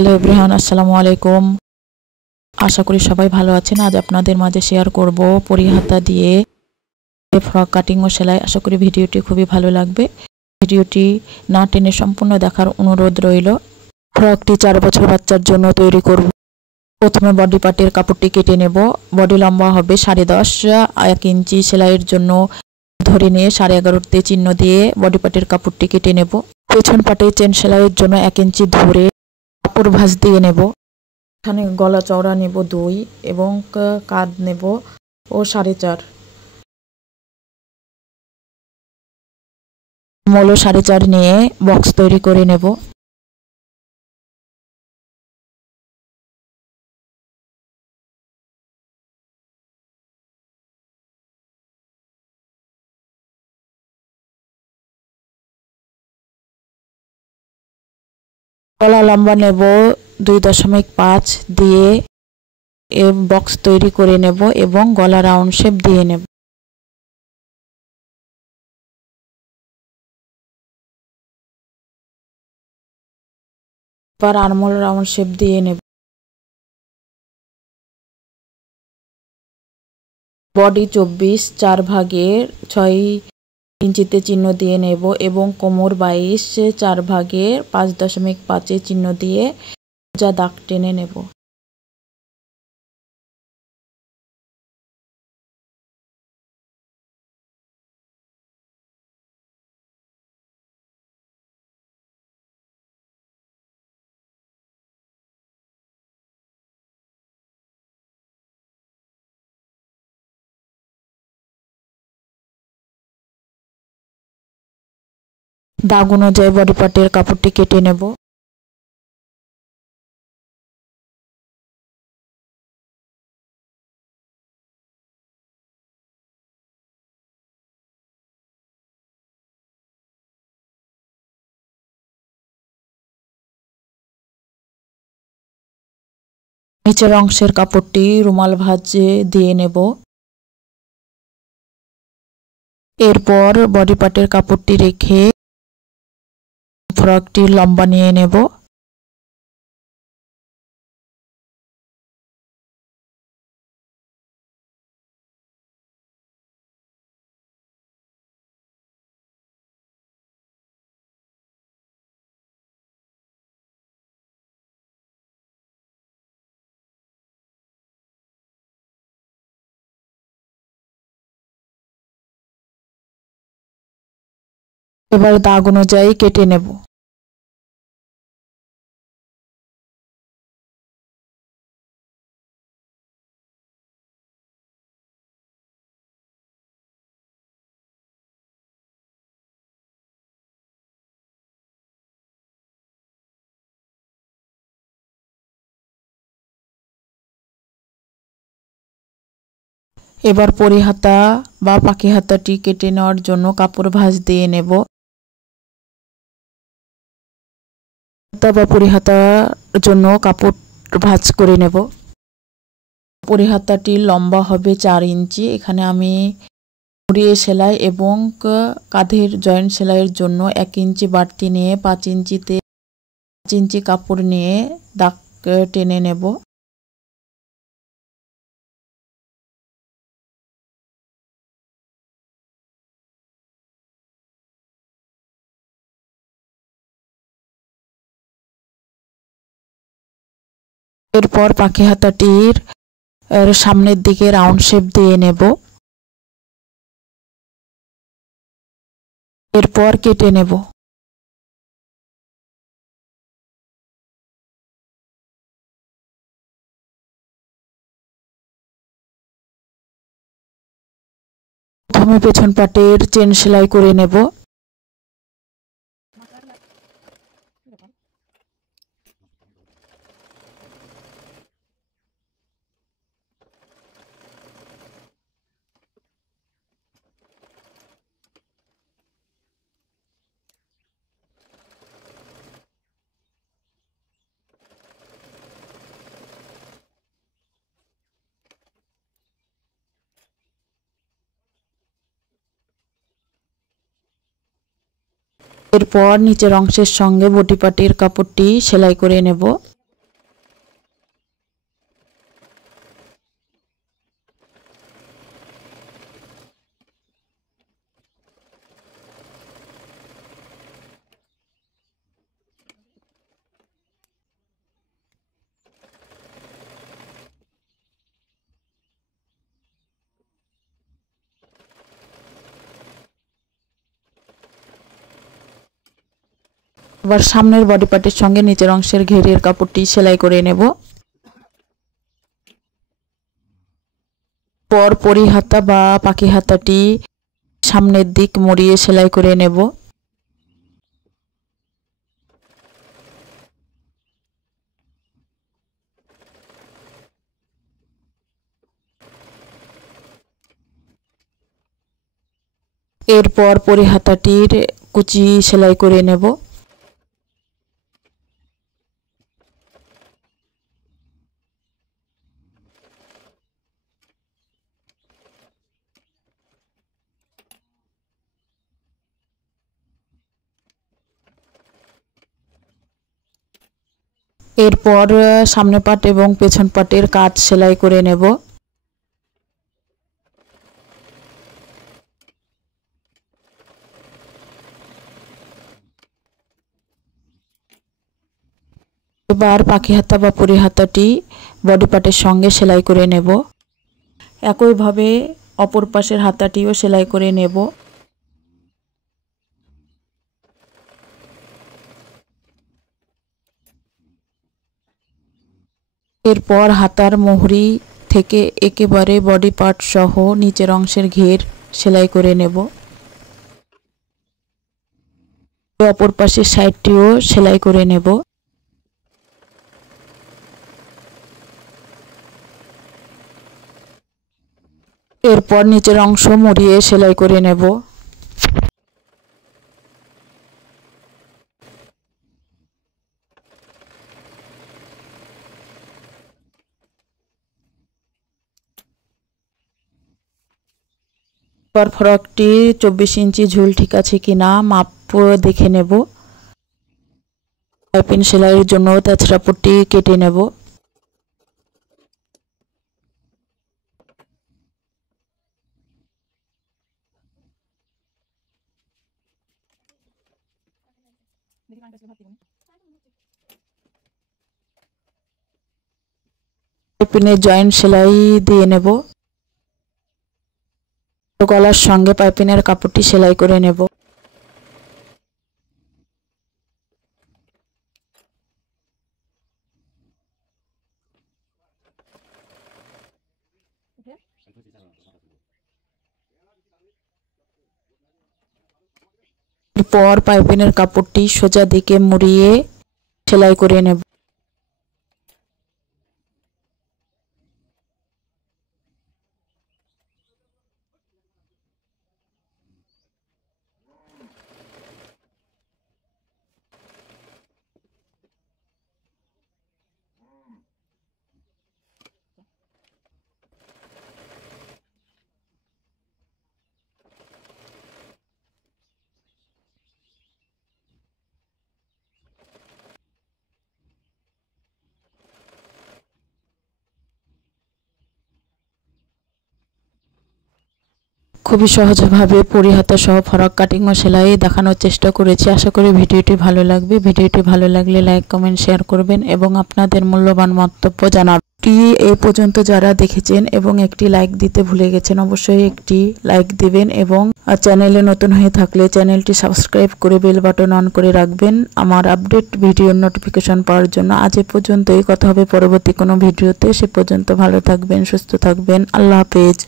Hello everyone, আসসালামু আলাইকুম। আশা করি সবাই ভালো আছেন। আজ আপনাদের মাঝে শেয়ার করব পরিহাতা দিয়ে ফ্রক কাটিং ও সেলাই। আশা করি ভিডিওটি খুবই ভালো লাগবে। ভিডিওটি না টেনে সম্পূর্ণ দেখার অনুরোধ রইল। ফ্রকটি 4 বছর বাচ্চার জন্য তৈরি করব। প্রথমে বডি পার্টের কাপড়টি কেটে নেব। বডি লম্বা হবে 10.5, 1 ইঞ্চি সেলাইয়ের জন্য ধরে নিয়ে 11.5 চিহ্ন দিয়ে বডি পার্টের কাপড়টি কেটে নেব। পেছন পাটে চেন সেলাইয়ের জন্য 1 ইঞ্চি ধরে কাপড় ভাঁজ দিয়ে নেব। এখানে গলা চওড়া নেব 2 এবং কাঁধ নেব ও 4.5। মূল 4.5 নিয়ে বক্স তৈরি করে নেব। গলা লম্বা নেব 2.5 দিয়ে বক্স তৈরি করে নেব এবং গলা রাউন্ড শেপ দিয়ে নেব। এবার আর্মহোল রাউন্ড শেপ দিয়ে নেব। বডি 24, 4 ভাগের 6 ইঞ্চিতে চিহ্ন দিয়ে নেব এবং কোমর 22, 4 ভাগের 5.5 চিহ্ন দিয়ে যা দাগ টেনে নেব। দাগ অনুযায়ী বডি পার্টের কাপড়টি কেটে নেব। নিচের অংশের কাপড়টি রুমাল ভাঁজে দিয়ে নেব। এরপর বডি পার্টের কাপড়টি রেখে ফ্রকটির লম্বা নিয়ে নেব। এবার দাগ অনুযায়ী কেটে নেব। এবার পরিহাতা বা পাখি হাতাটি কেটে নেওয়ার জন্য কাপড় ভাঁজ দিয়ে নেব। হাতা বা পরিহাতার জন্য কাপড় ভাঁজ করে নেব। পরিহাতাটি লম্বা হবে 4 ইঞ্চি। এখানে আমি মুড়িয়ে সেলাই এবং কাঁধের জয়েন্ট সেলাইয়ের জন্য 1 ইঞ্চি বাড়তি নিয়ে 5 ইঞ্চি কাপড় নিয়ে দাগ টেনে নেব। এরপর পাখি হাতাটির সামনের দিকে রাউন্ড শেপ দিয়ে নেব। এরপর কেটে নেব। প্রথমে পেছন পাটের চেন সেলাই করে নেব। এরপর নিচের অংশের সঙ্গে বডি পার্টের কাপড়টি সেলাই করে নেব। এবার সামনের বডি পার্টের সঙ্গে নিচের অংশের ঘেরের কাপড়টি সেলাই করে নেব। পর পরি হাতা বা পাখি হাতাটি সামনের দিক মুড়িয়ে সেলাই করে নেব। এরপর পরি হাতাটির কুচি সেলাই করে নেব। এরপর সামনে পাট এবং পেছন পাটের কাট সেলাই করে নেব। এবার পাখি হাতা বা পরি হাতাটি বডি পার্টের সঙ্গে সেলাই করে নেব। একইভাবে অপর পাশের হাতাটিও সেলাই করে নেব। এরপর হাতার মোহরি থেকে একেবারে বডি পার্ট সহ নিচের অংশের ঘের সেলাই করে নেব। অপর পাশের সাইডটিও সেলাই করে নেব। এরপর নিচের অংশ মুড়িয়ে সেলাই করে নেব। এবার ফ্রকটি 24 ইঞ্চি ঝুল ঠিক আছে কিনা মাপ দেখে নেব। পাইপিং সেলাইয়ের জন্য তেছড়া পট্টি কেটে নেব। পাইপিংয়ের জয়েন্ট সেলাই দিয়ে নেব। গলার সঙ্গে পাইপিংয়ের কাপড়টি সেলাই করে নেব। এরপর পাইপিংয়ের কাপড়টি সোজা দিকে মুড়িয়ে সেলাই করে নেব। খুবই সহজভাবে পরি হাতা সহ ফরক কাটিং ও সেলাই দেখানোর চেষ্টা করেছি। আশা করি ভিডিওটি ভালো লাগবে। ভিডিওটি ভালো লাগলে লাইক কমেন্ট শেয়ার করবেন এবং আপনাদের মূল্যবান মন্তব্য জানাবেন। এই পর্যন্ত যারা দেখেছেন এবং একটি লাইক দিতে ভুলে গেছেন অবশ্যই একটি লাইক দিবেন এবং চ্যানেলে নতুন হয়ে থাকলে চ্যানেলটি সাবস্ক্রাইব করে বেল বাটন অন করে রাখবেন আমার আপডেট ভিডিওর নোটিফিকেশন পাওয়ার জন্য। আজ এ পর্যন্তই, কথা হবে পরবর্তী কোনো ভিডিওতে। সে পর্যন্ত ভালো থাকবেন, সুস্থ থাকবেন। আল্লাহ হাফেজ।